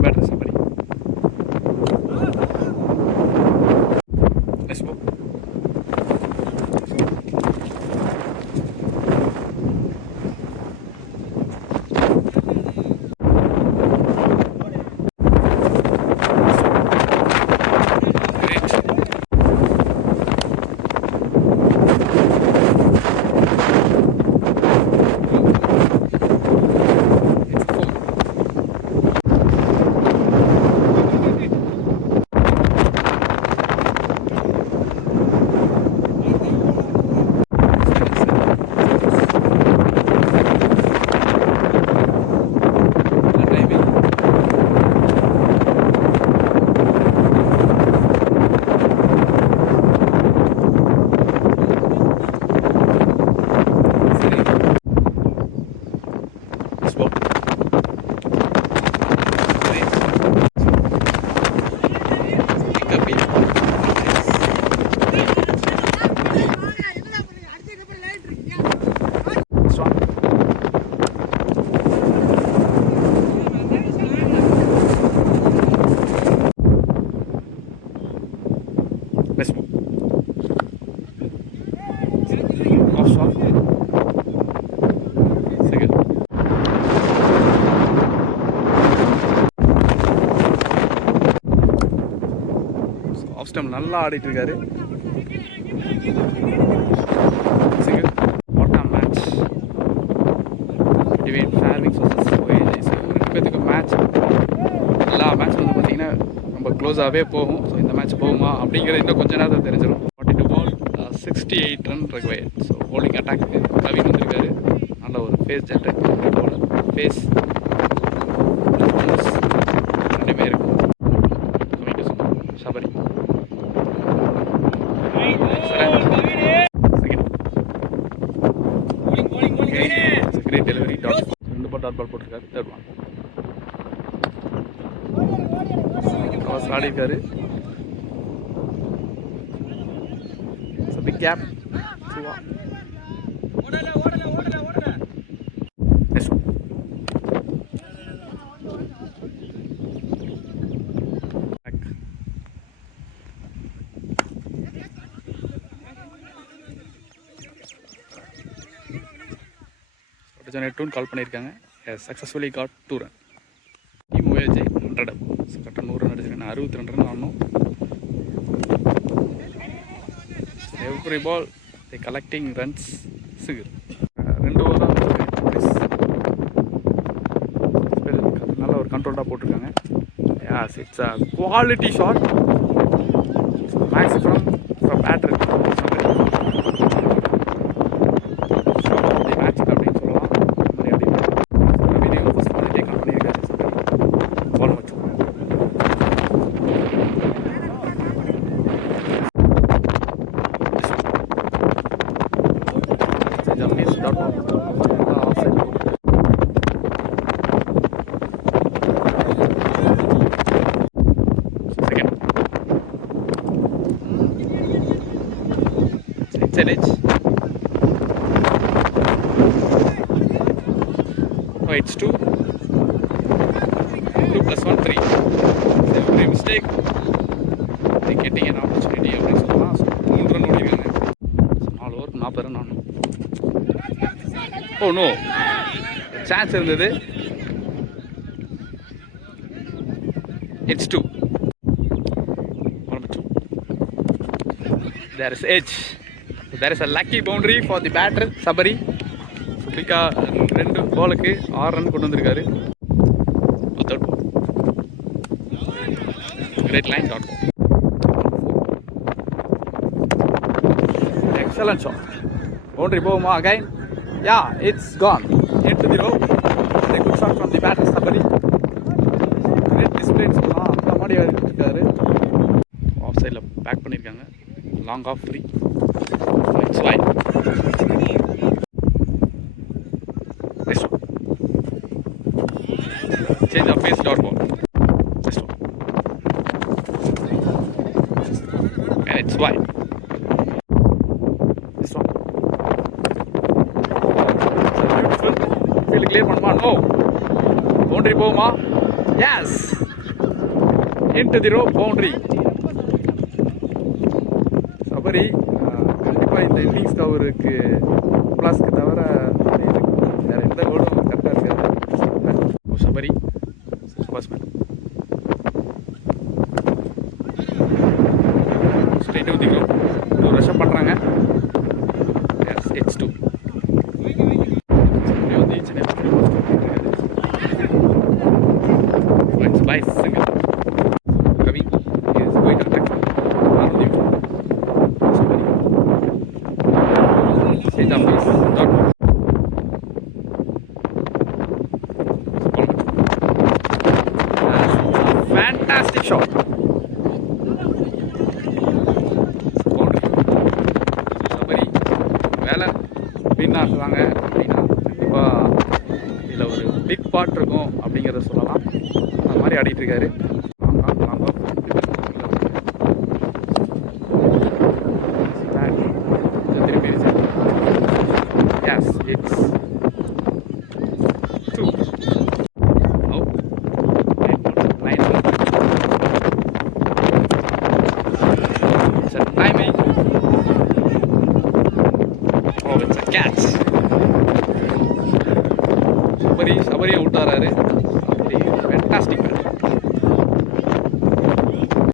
battery somebody. Let's go. Of stem நல்லா ஆடிட்டு இருக்காரு. மேட்ச் டிவைன் ஃபேர்விங்ஸ் ரெண்டு பேத்துக்கு மேட்ச் எல்லா மேட்ச் வந்து பார்த்தீங்கன்னா ரொம்ப க்ளோஸாகவே போகும். ஸோ இந்த மேட்ச் போகுமா அப்படிங்கிறது இன்னும் கொஞ்சம் நேரத்தில் தெரிஞ்சிடும். 42 ball 68 run required. So bowling அட்டாக்கு கவின் வந்திருக்காரு. நல்ல ஒரு ஃபேஸ் ஜென்ரேட் பண்ணுற பவுலர். ஃபேஸ் ரெண்டுமே இருக்கும். Sabari great delivery. ரெண்டு பால் டாட் பால் போட்டிருக்காரு. தேர்ட் ஒன் க்ராஸ் ஆடிருக்காரு. Big gap. டூன் கால் பண்ணியிருக்காங்க. Successfully got 2 run. டீம் ஓஏஜே 100. ஸோ கரெக்டாக 100 ரன் அடிச்சிருக்கேன். 62 ரன் ஆடணும். Every ball the collecting runs. சிகர் 2 ஓவர் தான் நல்ல ஒரு கண்ட்ரோல்டாக போட்டிருக்காங்க. Yes it's a quality shot. Makes from batter edge. Oh, it's 2. 2 plus 1, 3. Every mistake, they getting an opportunity. Every சொல்லலாம். 3 ரன் ஓடிருக்காங்க. 4 ஓவர் 40 ரன் ஆடணும். Oh no, சான்ஸ் இருந்தது. It's 2. There is edge. So there is a lucky boundary for the batter Sabari. Subrika 2 பாலுக்கு 6 ரன் கொண்டு வந்திருக்காரு. Third ball. Great line shot. Excellent shot. Boundary போகுமா again? Yeah, it's gone into the row. A good shot from the batter Sabari. Great display சொல்லலாம். அந்த மாதிரி இருக்காரு. ஆஃப் சைடில் பேக் பண்ணியிருக்காங்க. Long off free. It's wide. This one. Change of pace, dot ball. This one. And it's wide. This one. It's a beautiful. Feel clear, man. No. Boundary போகுமா? Yes into the rope boundary. Sabari கண்டிப்பாக இந்த இன்னிங்ஸ்க்கு அவருக்கு ப்ளஸ்க்கு தவிர வேறு எந்த கோலும் கரெக்டாக இருக்காது. சபரி சபாஸ்மேன் ஸ்ட்ரெயிட் டு தி கிரவுண்ட். ஒரு வருஷம் பண்ணுறாங்க. எஸ் H2 சபரி வந்து Chennai by single. Ravi is going to attack on the Sabari. Change of pace. Dot. Fantastic shot. Sabari வேலை வின் ஆகுவாங்க அப்படின்னா கண்டிப்பாக இதில் ஒரு பிக் பார்ட் இருக்கும் அப்படிங்கிறத சொல்லலாம். அந்த மாதிரி ஆடிட்டு இருக்காரு.